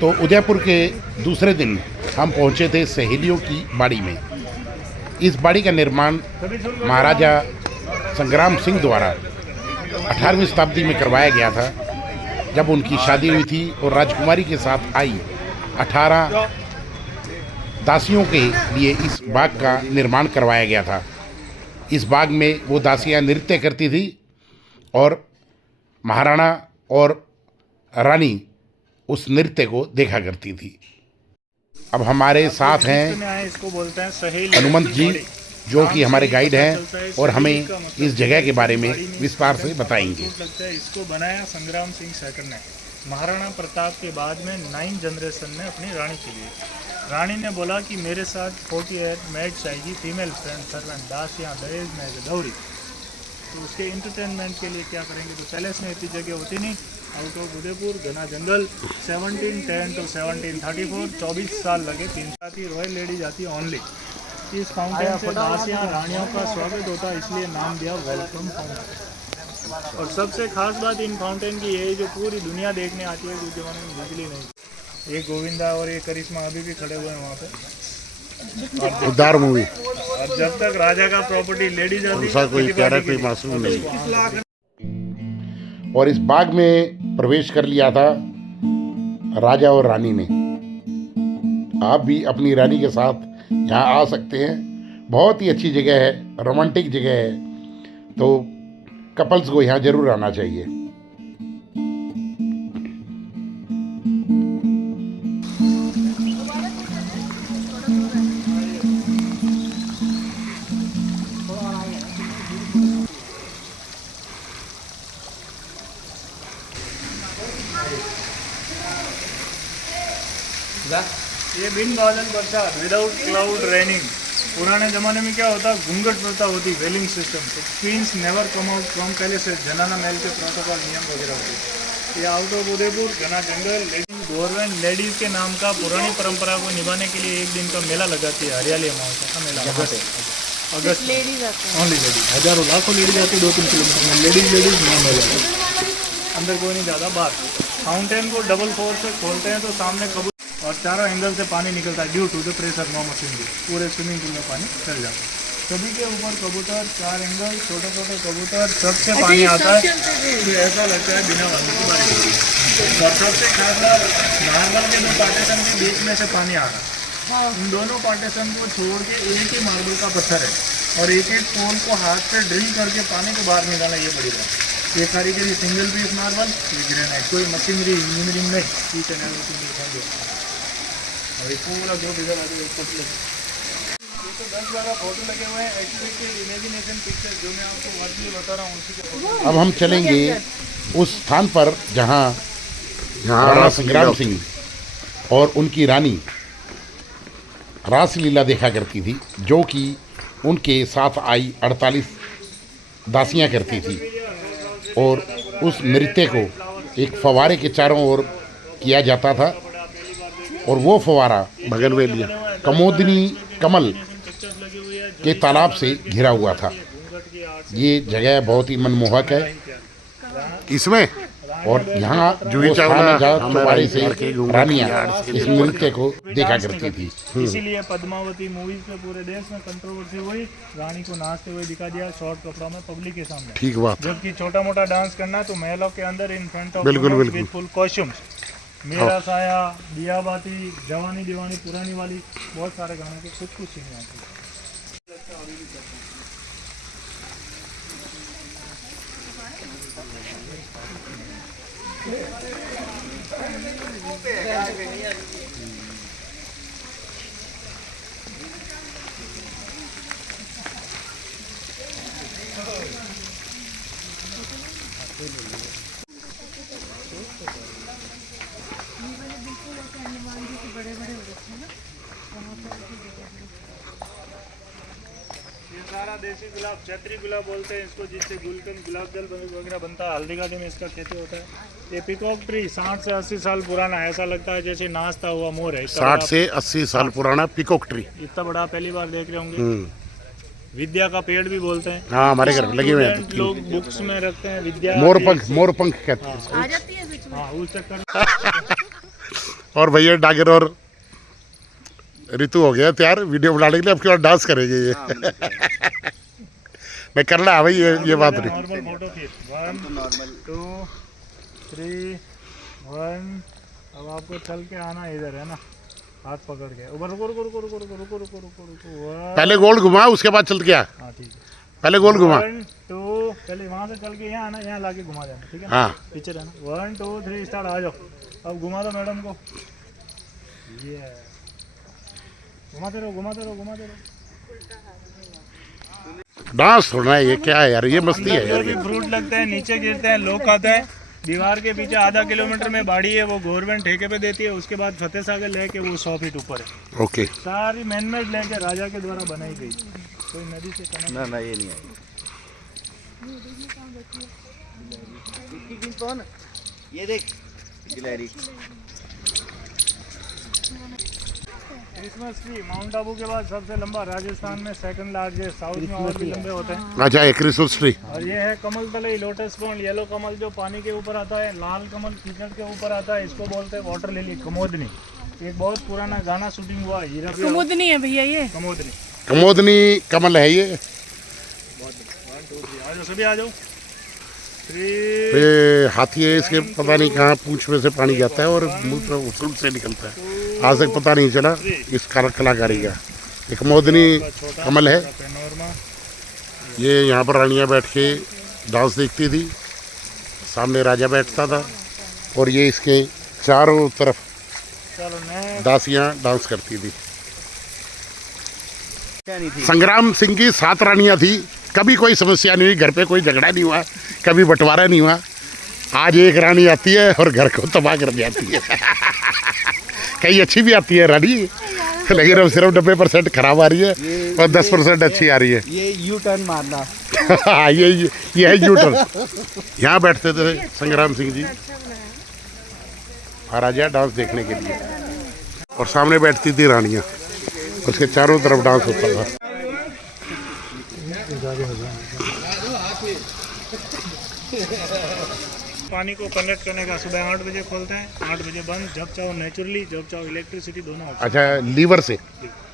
तो उदयपुर के दूसरे दिन हम पहुंचे थे सहेलियों की बाड़ी में। इस बाड़ी का निर्माण महाराजा संग्राम सिंह द्वारा 18वीं शताब्दी में करवाया गया था, जब उनकी शादी हुई थी और राजकुमारी के साथ आई 18 दासियों के लिए इस बाग का निर्माण करवाया गया था। इस बाग में वो दासियां नृत्य करती थी और महाराणा और रानी उस नृत्य को देखा करती थी। अब हमारे साथ हैं इसको बोलते हैं सहेली हनुमंत जी, जो कि हमारे गाइड हैं और हमें इस जगह के बारे में विस्तार से बताएंगे। लगता है इसको बनाया संग्राम सिंह सेकंड ने। महाराणा प्रताप के बाद में 9 जनरेशन ने अपनी रानी के लिए। रानी ने बोला कि मेरे साथ 48 मेड चाहिए, फीमेल फ्रेंड, सर्वेंट, दासियाँ, दहेज में दौरी। तो उसके इंटरटेनमेंट के लिए क्या करेंगे, तो पैलेस में इतनी जगह होती नहीं। आउट ऑफ उदयपुर घना जंगल 1710 to 1734 24 साल लगे। 3 साथी रॉयल लेडी जाती ओनली। इस फाउंटेन से दासियाँ रानियों का स्वागत होता, इसलिए नाम दिया वेलकम फाउंटेन। और सबसे खास बात इन फाउंटेन की ये जो पूरी दुनिया देखने आती है, उस जमाने में बिजली नहीं। ये गोविंदा और ये करिश्मा अभी भी खड़े हुए हैं वहाँ पे। उद्धार मूवी। और जब तक राजा का प्रॉपर्टी लेडीज कोई प्यारा कोई मासूम नहीं। और इस बाग में प्रवेश कर लिया था राजा और रानी ने। आप भी अपनी रानी के साथ यहाँ आ सकते हैं। बहुत ही अच्छी जगह है, रोमांटिक जगह है, तो कपल्स को यहाँ जरूर आना चाहिए। ये बिन बादल बरसात, विदाउट क्लाउड रेनिंग। पुराने ज़माने में क्या होता, घूंघट प्रथा होती, वेलिंग सिस्टम। तो queens never come out from palace, जनाना महल के प्रोटोकॉल नियम वगैरह होते। ये आउट ऑफ उदयपुर घना जंगल। गवर्नमेंट लेडीज़ के नाम का पुरानी परंपरा को निभाने के लिए एक दिन का मेला लगाती है, हरियाली अमावस्या का मेला। अगस्त ओनली लेडीज, हजारों लाखों लेडीज आती है 2-3 किलोमीटर में। लेडीज नाम मेला, अंदर कोई नहीं ज़्यादा बात। फाउंटेन को डबल फोर्स से खोलते हैं तो सामने कबूतर और चारों एंगल से पानी निकलता है। Due to the pressure, no machinery, पूरे स्विमिंग पूल में पानी चल जाता है। सभी के ऊपर कबूतर, 4 एंगल, छोटे छोटे कबूतर, सबसे पानी आता है। तो ऐसा लगता है बिना पानी की बारिश। और सबसे खास बात, मार्बल के 2 पार्टीशन के बीच में से पानी आ रहा है। इन दोनों पार्टीशन को छोड़ के एक ही मार्बल का पत्थर है और एक एक पोल को हाथ से ड्रिल करके पानी को बाहर निकालना, ये बड़ी बात। ये कारीगरी सिंगल पीस मार्बल, ये ग्रेनाइट, कोई मशीनरी इंजीनियरिंग नहीं। ठीक है, अभी पूरा जो इधर आगे ये तो 10-12 फोटो लगे हुए हैं। एक्सपेक्टेड इमेजिनेशन पिक्चर जो मैं आपको वर्चुअली बता रहा हूँ, उसी के फोटो। अब हम चलेंगे उस स्थान पर जहाँ राणा संग्राम सिंह और उनकी रानी रासलीला देखा करती थी, जो कि उनके साथ आई 48 दासियाँ करती थी। और उस नृत्य को एक फव्वारे के चारों ओर किया जाता था और वो फव्वारा भगनवेलिया कमोदिनी कमल के तालाब से घिरा हुआ था। ये जगह बहुत ही मनमोहक है इसमें। और यहाँ जो फव्वारे से रानियाँ इस नृत्य को देखा करती थी। इसीलिए पद्मावती मूवीज में पूरे देश में कंट्रोवर्सी हुई। रानी को नाचते हुए दिखा दिया शॉर्ट कपड़ा में पब्लिक के सामने। ठीक बात। जबकि छोटा मोटा डांस करना तो महलों के अंदर इन फ्रंट ऑफ बिल्कुल फुल कॉस्ट्यूम्स। मेरा साया, दिया बाती, जवानी दीवानी, पुरानी वाली, बहुत सारे गानों के कुछ सीन आते हैं। सारा देसी गुलाब, चैत्री गुलाब बोलते हैं इसको, जिससे गुलकंद, गुलाब जल वगैरह बनता है। हल्दी घाटी में इसका खेती होता है। ये पिकॉक ट्री 60 से 80 साल पुराना है। ऐसा लगता है जैसे नाचता हुआ मोर है। 60 से 80 साल पुराना पिकॉक ट्री, इतना बड़ा पहली बार देख रहे होंगे। विद्या का पेड़ भी बोलते हैं। हाँ, हमारे घर लगे हुए हैं। लोग बुक्स में रखते हैं विद्या। मोरपंख कहते हैं। हाँ, उस चक्कर और भैया डागर और ऋतु हो गया तैयार वीडियो बनाने के लिए। अब की बार डांस करेंगे ये। मैं करना है भाई, ये बात नहीं। नॉर्मल फोटो खींच 1 2 3 1। अब आपको चल के आना इधर है ना, हाथ पकड़ के ऊपर। रुको रुको रुको रुको रुको रुको रुको रुको रुको। पहले गोल घुमा, उसके बाद चल के आ। हाँ ठीक है, पहले गोल घुमा। 1 2। पहले वहाँ से चल के यहाँ आना, यहाँ लाके घुमा देना, ठीक है। हाँ पीछे रहना। 1 2 3 स्टार्ट। आ जाओ, अब घुमा दो मैडम को। ये घुमाते रहो घुमाते रहो घुमाते रहो। डांस थोड़ा है ये, क्या है यार, ये मस्ती है अंदर यार जो भी ये। फ्रूट लगते हैं नीचे गिरते हैं, लोग खाते हैं। दीवार के पीछे आधा किलोमीटर में बाड़ी है, वो गवर्नमेंट ठेके पे देती है। उसके बाद फतेह सागर लेके वो 100 फीट ऊपर है। ओके। सारी मैनमेड लेके राजा के द्वारा बनाई गई, कोई नदी से कनेक्ट। ना ना ये नहीं है। ये देख गिलहरी। क्रिसमस ट्री माउंट आबू के बाद सबसे लंबा, राजस्थान में सेकंड लार्जेस्ट, साउथ में और भी लंबे होते हैं। अच्छा, ये क्रिसमस ट्री। और ये है कमल तलई, लोटस पॉन्ड। येलो कमल जो पानी के ऊपर आता है, लाल कमल कीचड़ के ऊपर आता है, इसको बोलते हैं वाटर लिली, कमोदनी। एक बहुत पुराना गाना शूटिंग हुआ हीरा पे। कुमुदनी है भैया ये। कमोदनी। कमोदनी कमल है ये। 1 2 3 आ जाओ, सभी आ जाओ। 3 ये हाथी है, इसके पता नहीं कहाँ पूंछ में से पानी जाता है और मुंह से उसूल से निकलता है। आज तक पता नहीं चला इस कलाकारी का। एक कमोदनी कमल है। पैनोरमा। ये यहाँ पर रानियाँ बैठ के डांस देखती थी, सामने राजा बैठता था और ये इसके चारों तरफ चलो नेक्स्ट। दासियाँ डांस करती थी। क्या नहीं थी। संग्राम सिंह की 7 रानियाँ थी, कभी कोई समस्या नहीं हुई, घर पे कोई झगड़ा नहीं हुआ, कभी बंटवारा नहीं हुआ। आज एक रानी आती है और घर को तबाह कर जाती है। कई अच्छी भी आती है रानी, लेकिन अब सिर्फ 90% खराब आ रही है और 10% अच्छी आ रही है। ये यू टर्न मारना। हाँ, ये है यूटर्न। यहाँ बैठते थे संग्राम सिंह जी महाराजा डांस देखने के लिए, और सामने बैठती थी रानियाँ, उसके चारों तरफ डांस होता था। पानी को कनेक्ट करने का सुबह 8 बजे खोलते हैं, 8 बजे बंद। जब चाहो नेचुरली, जब चाहो इलेक्ट्रिसिटी, दोनों ऑप्शन। अच्छा, लीवर से,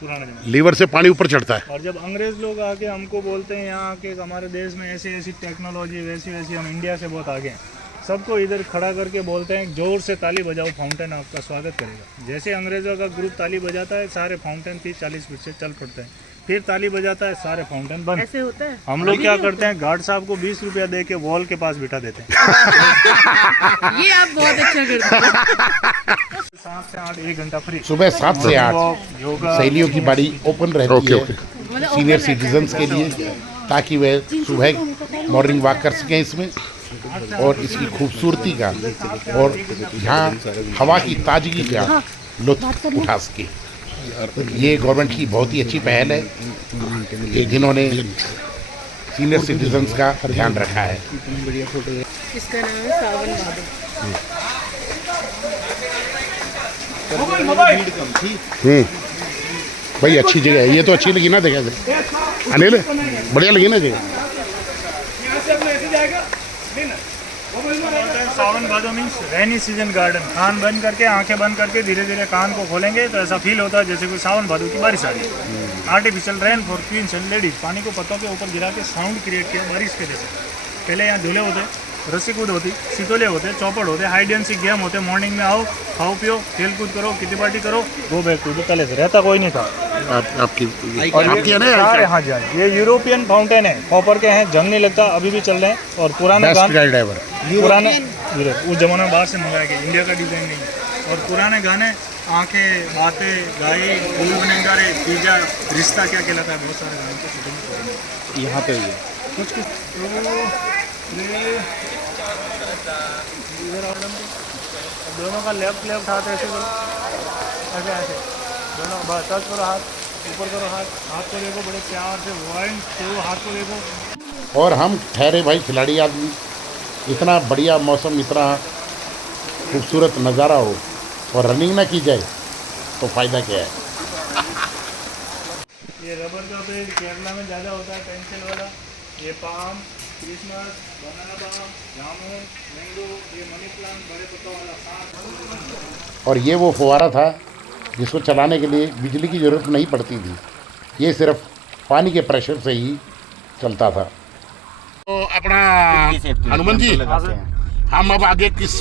पुराने जमाने। लीवर से पानी ऊपर चढ़ता है। और जब अंग्रेज लोग आके हमको बोलते हैं यहाँ के हमारे देश में ऐसी ऐसी टेक्नोलॉजी, वैसी वैसी, हम इंडिया से बहुत आगे हैं, सबको इधर खड़ा करके बोलते हैं जोर से ताली बजाओ, फाउंटेन आपका स्वागत करेगा। जैसे अंग्रेजों का ग्रुप ताली बजाता है, सारे फाउंटेन 30-40 फीट से चल पड़ते हैं। फिर ताली बजाता है, सारे फाउंटेन बंद। ऐसे होता है। हम लोग क्या करते हैं, गार्ड साहब को 20 रुपया दे के वॉल के पास बिठा देते हैं। ये आप बहुत अच्छा करते हैं। 7 से 8 1 घंटा फ्री। सुबह 7 से 8 योगा, सहेलियों की बाड़ी ओपन रहती है सीनियर सिटीजन्स के लिए, ताकि वह सुबह मॉर्निंग वॉक कर सकें इसमें, और इसकी खूबसूरती का और यहाँ हवा की ताजगी का लुत्फ उठा सके। ये गवर्नमेंट की बहुत ही अच्छी पहल है, जिन्होंने सीनियर सिटीजन्स का ध्यान रखा है। इसका नाम है सावन भादो। भाई अच्छी जगह है ये, तो अच्छी लगी ना जगह से। अनिल बढ़िया लगी ना जगह। सावन भादो मीन्स रेनी सीजन गार्डन। कान बंद करके, आंखें बंद करके धीरे धीरे कान को खोलेंगे तो ऐसा फील होता है जैसे कोई सावन भादो की बारिश आ रही है। Artificial rain for queen's and ladies. पानी को पत्तों के ऊपर गिरा के साउंड क्रिएट किया बारिश के जैसे। पहले यहाँ झूले होते, रस्सी कूद होती, सितोले होते, चौपड़ होते, हाइड एंड सीक गेम होते। मॉर्निंग में आओ, खाओ पियो, खेल कूद करो, किटी पार्टी करो, go back to the college. रहता कोई नहीं था। आपकी और आपकी है ना सारे, हाँ जी हाँ, ये यूरोपियन फाउंटेन है, कॉपर के हैं, जंग नहीं लगता, अभी भी चल रहे हैं। और पुराने बेस्ट गाने, गाइड ड्राइवर। पुराने उस जमाने में बाहर से मंगाया गया, इंडिया का डिजाइन नहीं है। और पुराने गाने, आंखें, बातें, गाय, उल्लू बनेगा रे, पिज्जा, रिश्ता क्या कहलाता है, बहुत सारे गाने को शूटिंग करेंगे यहाँ पे ही कुछ कुछ। इधर आओ, दोनों का लेफ्ट लेफ्ट हाथ ऐसे करो, ऐसे ऐसे दोनों, बस टच करो, हाथ ऊपर करो, हाथ को देखो बड़े प्यार से। 1 2 हाथ को देखो। और हम ठहरे भाई खिलाड़ी आदमी, इतना बढ़िया मौसम, इतना खूबसूरत नज़ारा हो और रनिंग ना की जाए तो फ़ायदा क्या है। ये रबर का पेड़ केरला में ज़्यादा होता है, पेंसिल वाला। ये पाम, क्रिसमस, बनाना बाम, जामुन, मैंगो, ये मनी प्लांट, बड़े पत्तों वाला सांस। और ये वो फुवारा था जिसको चलाने के लिए बिजली की ज़रूरत नहीं पड़ती थी, ये सिर्फ पानी के प्रेशर से ही चलता था। तो अपना हनुमान जी, हम अब आगे किस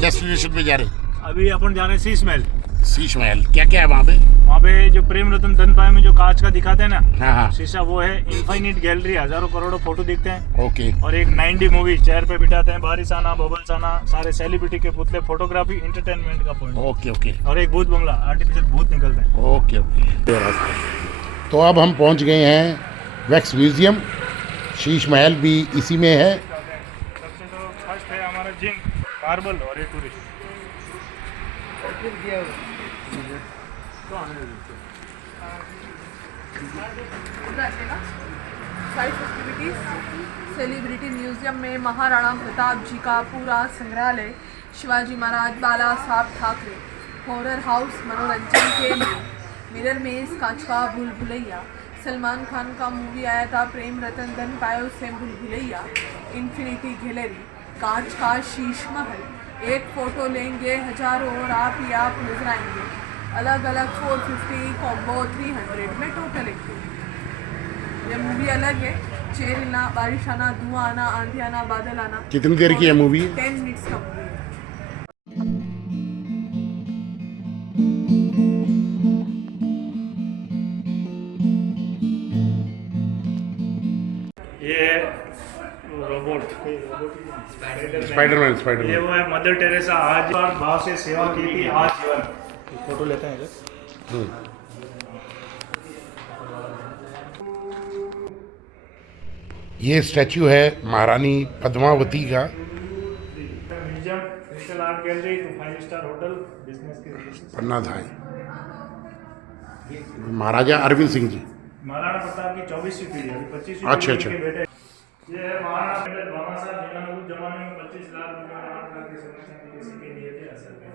डेस्टिनेशन पे जा रहे हैं? अभी अपन जा रहे हैं शीश महल। शीश महल क्या क्या है वहाँ पे? वहाँ पे जो प्रेम रतन धन पाए में जो कांच का दिखाते हैं ना, हाँ हाँ, शीशा, वो है इनफाइनिट गैलरी, हजारों करोड़ों फोटो दिखते हैं। ओके। और एक 90 मूवी चेयर पे बिठाते हैं, बारिश आना, बबल्स आना, सारे सेलिब्रिटी के पुतले, फोटोग्राफी, एंटरटेनमेंट का पॉइंट। ओके ओके और एक भूत बंगला, आर्टिफिशियल भूत निकलते हैं। Okay okay. तो अब हम पहुँच गए हैं वैक्स म्यूज़ियम। शीश महल भी इसी में है। सबसे तो फर्स्ट है हमारा जिंक, मार्बल और ये tourist. Site activities, celebrity museum में महाराणा प्रताप जी का पूरा संग्रहालय, शिवाजी महाराज, बाला साहब ठाकरे, हॉरर हाउस मनोरंजन के लिए, मिरर मेज, कांचवा, भूल भुलैया, सलमान खान का मूवी आया था प्रेम रतन धन पायो से भूल भुलैया, इन्फिनिटी गैलरी, कांच का शीश महल, एक फ़ोटो लेंगे हजारों और आप ही आप नजर आएंगे, अलग अलग 450 कॉम्बो 300 में टोटल एक्टिविटी। ये मूवी अलग है, चेयर हिलना, बारिश आना, धुआं आना, आंधी आना, बादल आना। कितनी देर की है मूवी? 10 मिनट्स का मूवी है। ये रोबोट, स्पाइडरमैन। ये वो है मदर टेरेसा, आज और भाव से सेवा की थी आज जीवन। फोटो लेते हैं इधर। ये स्टैचू है महारानी पद्मावती का। Museum, crystal art gallery, 5 star hotel, business के पन्ना धाई, महाराजा अरविंद सिंह जी। महाराणा प्रताप की 24वीं पीढ़ी, अभी 25वीं अच्छा, पीढ़ी अच्छा। के बेटे। ये है महाराणा प्रताप, बाबा साहब जिन्होंने उस जमाने में 25 लाख रुपए में 8 लाख की सोने चांदी के सिक्के दिए थे असल में।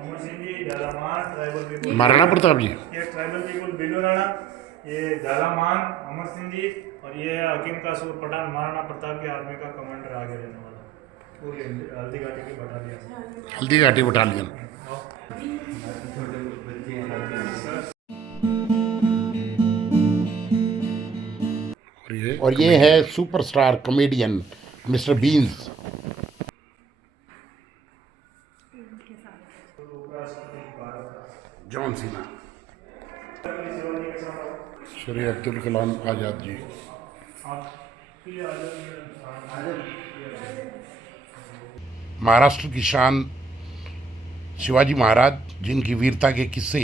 Amar Singh ji, झालामान, tribal people. महाराणा प्रताप जी। ये ट्राइबल पीपल बिलू राणा, ये झालामान, अमर सिंह जी, और ये है हकीम का सूर पठान, महाराणा प्रताप की आर्मी का कमांडर आगे रहने वाला, पूरी हल्दी घाटी की बटालियन। हल्दी घाटी बटालियन। और ये है superstar comedian mister beans. John Cena, Shri Abdul Kalam Azad ji. Maharashtra की शान शिवाजी महाराज, जिनकी वीरता के किस्से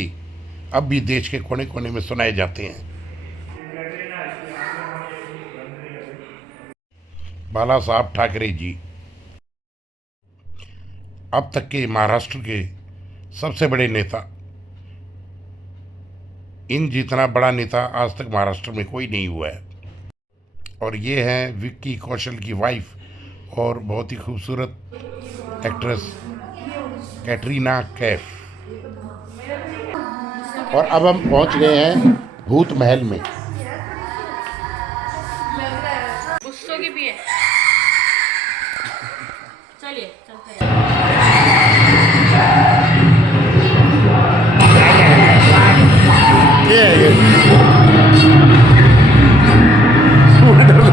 अब भी देश के कोने कोने में सुनाए जाते हैं। बाला साहब ठाकरे जी, अब तक के महाराष्ट्र के सबसे बड़े नेता। इन जितना बड़ा नेता आज तक महाराष्ट्र में कोई नहीं हुआ है। और ये है विक्की कौशल की वाइफ और बहुत ही खूबसूरत एक्ट्रेस कैटरीना कैफ। और अब हम पहुंच गए हैं भूत महल में। गुस्सों की भी है। चलिए चलते हैं। ये है ये। डर लग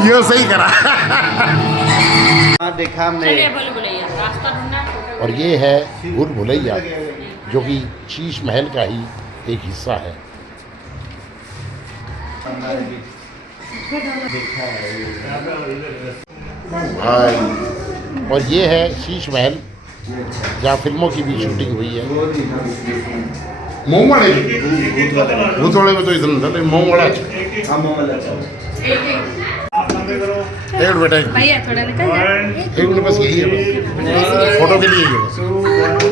ये सही करा। हाँ देखा हमने। चलिए बोल भुलैया, रास्ता ढूंढना। और ये है भूल भुलैया, जो कि शीश महल का ही एक हिस्सा है। देखा है। भाई और ये है शीश महल, जहाँ फिल्मों की भी शूटिंग हुई है। मोमवाड़े भूतवाड़े में तो इतना था, मोमवाड़ा हाँ मोमल अच्छा आप सामने करो। एक बेटा एक भैया थोड़ा निकल जा। मिनट, बस यही है, बस फोटो के लिए ही है बस। 2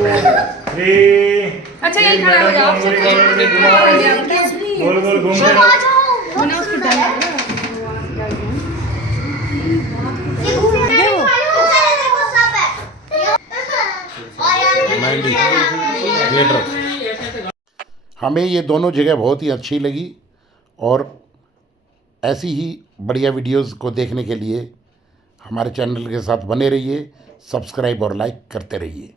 3 अच्छा यही खड़ा हो जाओ। गोल गोल घूम के मैंने उसको डाला है। हमें ये दोनों जगह बहुत ही अच्छी लगी और ऐसी ही बढ़िया वीडियोस को देखने के लिए हमारे चैनल के साथ बने रहिए, सब्सक्राइब और लाइक करते रहिए।